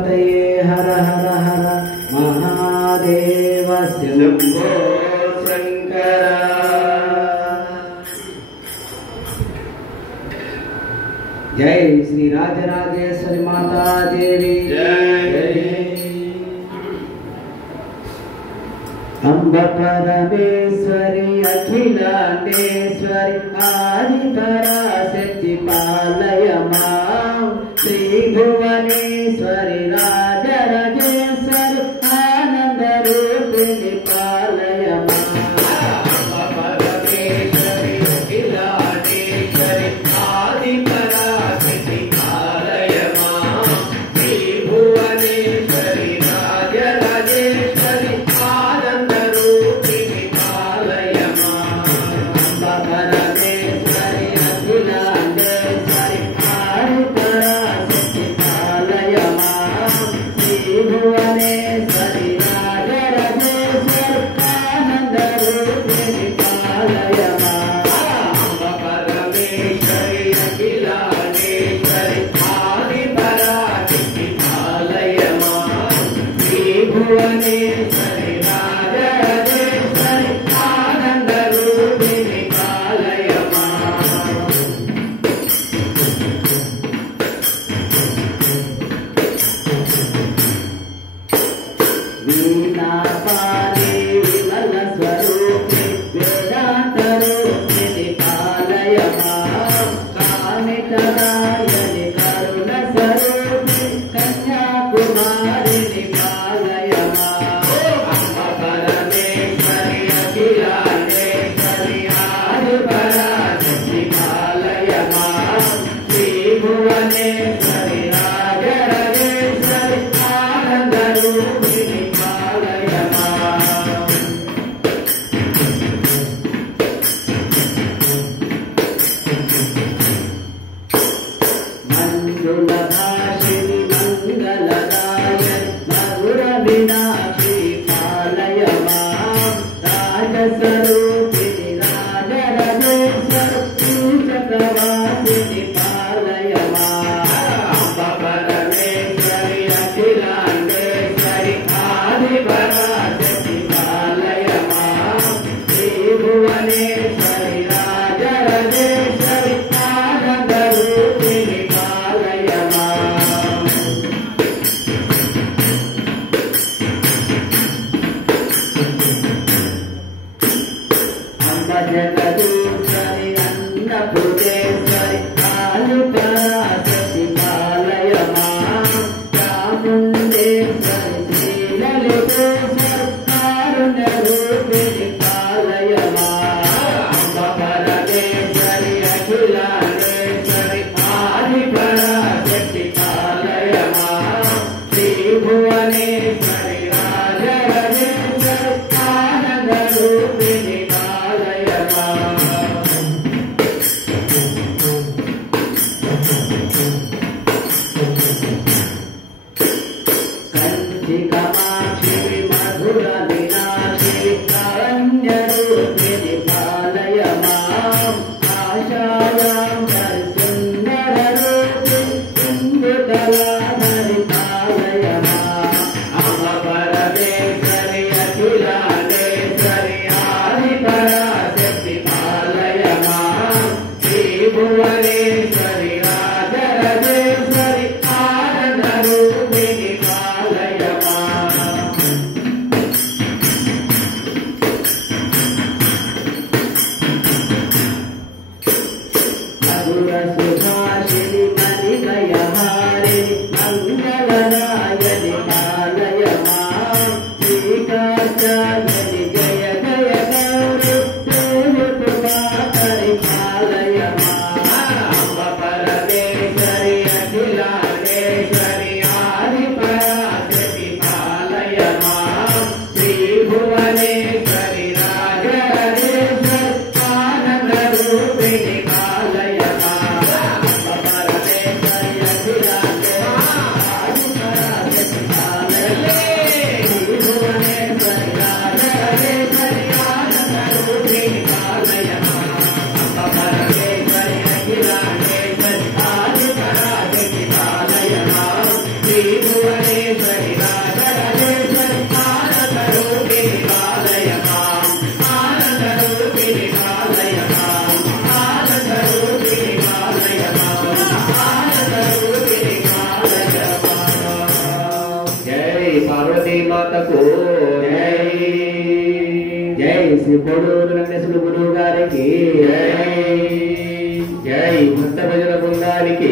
हर हर हर महादेव शंभो शंकर। जय श्री राजराजेश्वरी माता देवी जय। अम्ब परमेश्वरी अखिलांडेश्वरी आदिपराशक्ति पालय मां। श्री भुवनेश्वरी राजराजेश्वरी आनंद रूपिणी पालय मां। अम्ब परमेश्वरी अखिलांडेश्वरी आदिपराशक्ति पालय मां। श्री भुवनेश्वरी राजराजेश्वरी आनंद रूपिणी पालय मां। अम्ब परमेश्वरी अखिलांडेश्वरी आदिपराशक्ति पालय मां। श्री भुवनेश्वरी राजराजेश्वरी आनंद रूपिणी पालय मां। अम्ब परमेश्वरी अखिलांडेश्वरी आदिपराशक्ति पालय मां। श्री भुवनेश्वरी राजराजेश्वरी आनंद रूपिणी पालय मां। वीणा पाणी विमल स्वरूपे वेदांत रूपिणी पालय मां। कामितदायिनि करुण स्वरूपे कन्याकुमारिणि पालय मां। अम्ब परमेश्वरी अखिलांडेश्वरी आदिपराशक्ति पालय मां। श्री भुवनेश्वरी राजराजेश्वरी आनंद रूपिणी पालय मां। मंजुलभाषिणि मंगलदायिनि मधुर मीनाक्षी पालय मां। राजस्वरूपिणि राजराजेश्वरी चक्रवासिनि पालय मां। अम्ब परमेश्वरी अखिलांडेश्वरी आदिपराशक्ति पालय मां। श्री भुवनेश्वरी राजराजेश्वरी आनंद रूपिणी पालय मां। अम्ब जगदीश्वरी अन्नपूर्णेश्वरी आदिपराशक्ति पालय मां। चामुण्डेश्वरी श्रीललितेश्वरी कारुण्य रूपिणी पालय मां। अम्ब परमेश्वरी अखिलांडेश्वरी आदिपराशक्ति पालय मां। श्री भुवनेश्वरी राजराजेश्वरी आनंद रूपिणी पालय मां। कंची कामाक्षी मधुर मीनाक्षी कारुण्य रूपिणी पालय मां। आशायां सुंदर रूपिणी इंदुकलाधरी पालय मां। अम्ब परमेश्वरी अखिलांडेश्वरी आदिपराशक्ति पालय मां। श्री भुवनेश्वरी राजराजेश्वरी आनंद रूपिणी पालय मां। రాజరాజేశ్వరి రాజరాజేశ్వరి ఆనందరూపిణి పాలయ మాం ఆనందరూపిణి పాలయ మాం ఆనందరూపిణి పాలయ మాం ఆనందరూపిణి పాలయ మాం జై పార్వతీ మాతకు జై జై శ్రీ కోడూరు రంగేశ్వర గురువు గారికి జై జై భక్త భజన బృందానికి